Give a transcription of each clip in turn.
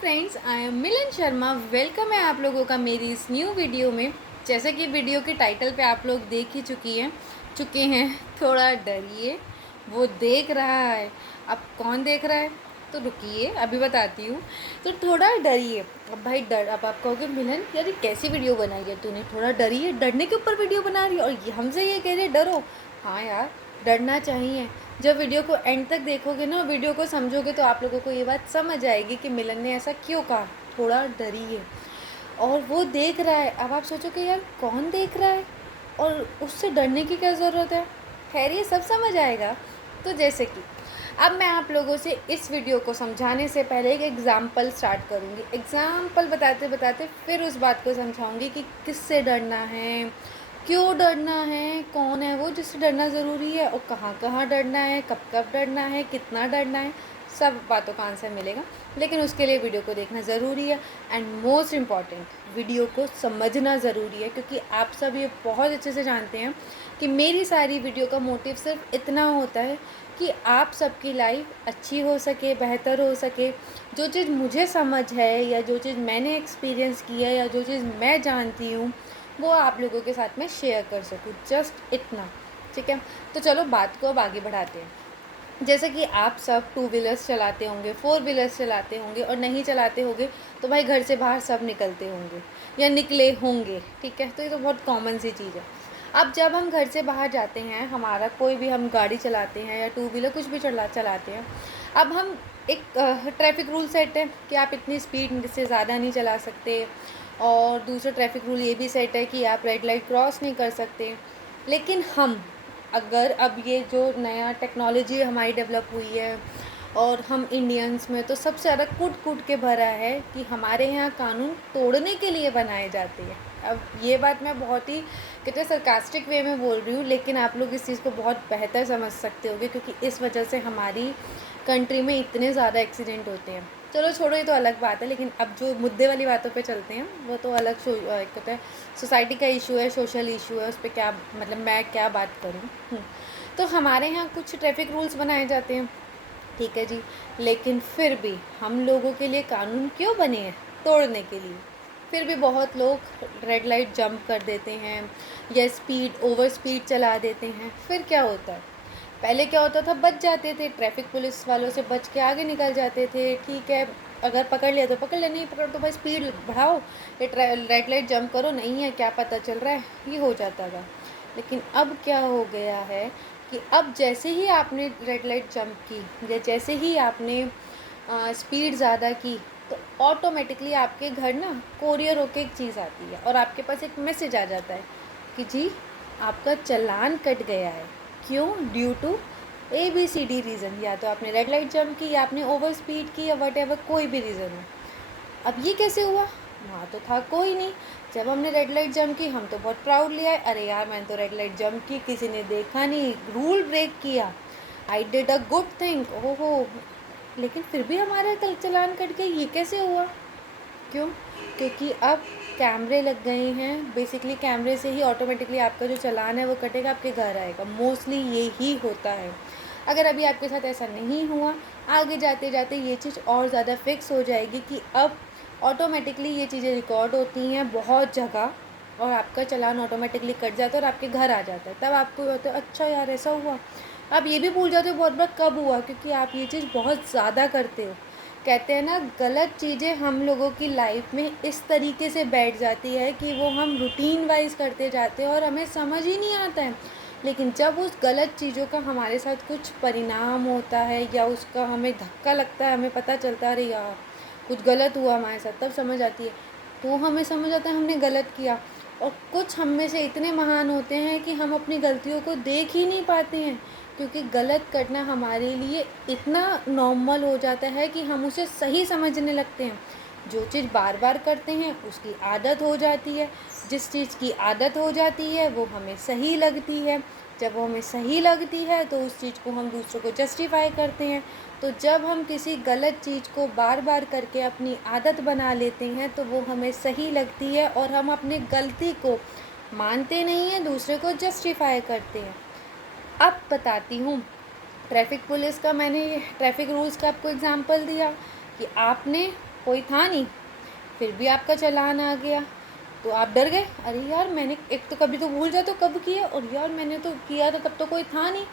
Friends, I am Milan Sharma. Welcome है आप लोगों का मेरी इस न्यू वीडियो में। जैसा कि वीडियो के टाइटल पे आप लोग देख ही चुके हैं थोड़ा डरिए। वो देख रहा है। अब कौन देख रहा है तो रुकिए, अभी बताती हूँ। तो थोड़ा डरिए। अब भाई डर, अब आप कहोगे मिलन यार ये कैसी वीडियो बनाई है तूने, थोड़ा डरिए, डरने के ऊपर वीडियो बना रही है और हमसे ये कह रहे डरो। हाँ यार, डरना चाहिए। जब वीडियो को एंड तक देखोगे ना, वीडियो को समझोगे तो आप लोगों को ये बात समझ आएगी कि मिलन ने ऐसा क्यों कहा। थोड़ा डरिए। और वो देख रहा है। अब आप सोचोगे यार कौन देख रहा है और उससे डरने की क्या ज़रूरत है। खैर ये सब समझ आएगा। तो जैसे कि अब मैं आप लोगों से इस वीडियो को समझाने से पहले एक एग्ज़ाम्पल स्टार्ट करूँगी। एग्ज़ाम्पल बताते बताते फिर उस बात को समझाऊँगी कि किससे डरना है, क्यों डरना है, कौन है वो जिससे डरना ज़रूरी है और कहाँ कहाँ डरना है, कब कब डरना है, कितना डरना है। सब बातों का आंसर मिलेगा, लेकिन उसके लिए वीडियो को देखना ज़रूरी है। एंड मोस्ट इम्पॉर्टेंट, वीडियो को समझना ज़रूरी है, क्योंकि आप सब ये बहुत अच्छे से जानते हैं कि मेरी सारी वीडियो का मोटिव सिर्फ इतना होता है कि आप सबकी लाइफ अच्छी हो सके, बेहतर हो सके। जो चीज़ मुझे समझ है या जो चीज़ मैंने एक्सपीरियंस की है या जो चीज़ मैं जानती हूँ वो आप लोगों के साथ में शेयर कर सकूँ, जस्ट इतना। ठीक है, तो चलो बात को अब आगे बढ़ाते हैं। जैसे कि आप सब टू व्हीलर्स चलाते होंगे, फोर व्हीलर्स चलाते होंगे, और नहीं चलाते होंगे तो भाई घर से बाहर सब निकलते होंगे या निकले होंगे। ठीक है, तो ये तो बहुत कॉमन सी चीज़ है। अब जब हम घर से बाहर जाते हैं, हमारा कोई भी, हम गाड़ी चलाते हैं या टू व्हीलर कुछ भी चलाते हैं। अब हम एक ट्रैफिक रूल सेट है कि आप इतनी स्पीड से ज़्यादा नहीं चला सकते, और दूसरा ट्रैफिक रूल ये भी सेट है कि आप रेड लाइट क्रॉस नहीं कर सकते। लेकिन हम, अगर अब ये जो नया टेक्नोलॉजी हमारी डेवलप हुई है और हम इंडियंस में तो सबसे ज़्यादा कूट कूट के भरा है कि हमारे यहाँ कानून तोड़ने के लिए बनाए जाते हैं। अब ये बात मैं बहुत ही कितने सरकास्टिक वे में बोल रही हूँ, लेकिन आप लोग इस चीज़ को बहुत बेहतर समझ सकते होंगे, क्योंकि इस वजह से हमारी कंट्री में इतने ज़्यादा एक्सीडेंट होते हैं। चलो छोड़ो, ये तो अलग बात है। लेकिन अब जो मुद्दे वाली बातों पे चलते हैं, वो तो अलग एक होता है, सोसाइटी का इशू है, सोशल इशू है, उस पर क्या मतलब मैं क्या बात करूँ। तो हमारे यहाँ कुछ ट्रैफिक रूल्स बनाए जाते हैं, ठीक है जी। लेकिन फिर भी हम लोगों के लिए कानून क्यों बने हैं? तोड़ने के लिए। फिर भी बहुत लोग रेड लाइट जंप कर देते हैं या ओवर स्पीड चला देते हैं। फिर क्या होता है? पहले क्या होता था, बच जाते थे, ट्रैफिक पुलिस वालों से बच के आगे निकल जाते थे। ठीक है, अगर पकड़ लिया तो पकड़ लिया, नहीं पकड़ तो भाई स्पीड बढ़ाओ, ये रेड लाइट जंप करो, नहीं है क्या पता चल रहा है, ये हो जाता था। लेकिन अब क्या हो गया है कि अब जैसे ही आपने रेड लाइट जंप की या जैसे ही आपने स्पीड ज़्यादा की, तो ऑटोमेटिकली आपके घर ना कोरियर होके एक चीज़ आती है और आपके पास एक मैसेज आ जाता है कि जी आपका चालान कट गया है। क्यों? Due to ABCD reason. या तो आपने रेड लाइट जंप की, या आपने ओवर स्पीड की, या वट एवर, कोई भी रीज़न हो। अब ये कैसे हुआ? वहाँ तो था कोई नहीं। जब हमने रेड लाइट जंप की, हम तो बहुत प्राउडली आए, अरे यार मैंने तो रेड लाइट जंप की, किसी ने देखा नहीं, रूल ब्रेक किया, I did a good thing, ओहो। लेकिन फिर भी हमारा कल चालान कट गया, ये कैसे हुआ? क्यों? क्योंकि अब कैमरे लग गए हैं। बेसिकली कैमरे से ही ऑटोमेटिकली आपका जो चालान है वो कटेगा, आपके घर आएगा। मोस्टली ये ही होता है। अगर अभी आपके साथ ऐसा नहीं हुआ, आगे जाते जाते ये चीज़ और ज़्यादा फिक्स हो जाएगी कि अब ऑटोमेटिकली ये चीज़ें रिकॉर्ड होती हैं बहुत जगह, और आपका चालान ऑटोमेटिकली कट जाता है और आपके घर आ जाता है। तब आपको होता है अच्छा यार ऐसा हुआ। आप ये भी भूल जाते हो बहुत बार कब हुआ, क्योंकि आप ये चीज़ बहुत ज़्यादा करते हो। कहते हैं ना, गलत चीज़ें हम लोगों की लाइफ में इस तरीके से बैठ जाती है कि वो हम रूटीन वाइज करते जाते हैं और हमें समझ ही नहीं आता है। लेकिन जब उस गलत चीज़ों का हमारे साथ कुछ परिणाम होता है या उसका हमें धक्का लगता है, हमें पता चलता है अरे यार कुछ गलत हुआ हमारे साथ, तब समझ आती है। तो हमें समझ आता है हमने गलत किया। और कुछ हम में से इतने महान होते हैं कि हम अपनी गलतियों को देख ही नहीं पाते हैं, क्योंकि गलत करना हमारे लिए इतना नॉर्मल हो जाता है कि हम उसे सही समझने लगते हैं। जो चीज़ बार बार करते हैं उसकी आदत हो जाती है। जिस चीज़ की आदत हो जाती है वो हमें सही लगती है। जब वो हमें सही लगती है तो उस चीज़ को हम दूसरों को जस्टिफाई करते हैं। तो जब हम किसी गलत चीज़ को बार बार करके अपनी आदत बना लेते हैं तो वो हमें सही लगती है और हम अपनी गलती को मानते नहीं हैं, दूसरे को जस्टिफाई करते हैं। अब बताती हूँ, ट्रैफिक पुलिस का मैंने ट्रैफिक रूल्स का आपको एग्ज़ाम्पल दिया कि आपने कोई था नहीं, फिर भी आपका चालान आ गया, तो आप डर गए, अरे यार मैंने एक तो कभी तो भूल जाते हो कब किया, और यार मैंने तो किया था तब तो कोई था नहीं,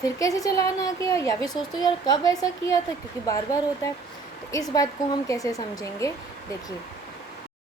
फिर कैसे चालान आ गया, या फिर सोचते हो यार कब ऐसा किया था, क्योंकि बार बार होता है। तो इस बात को हम कैसे समझेंगे, देखिए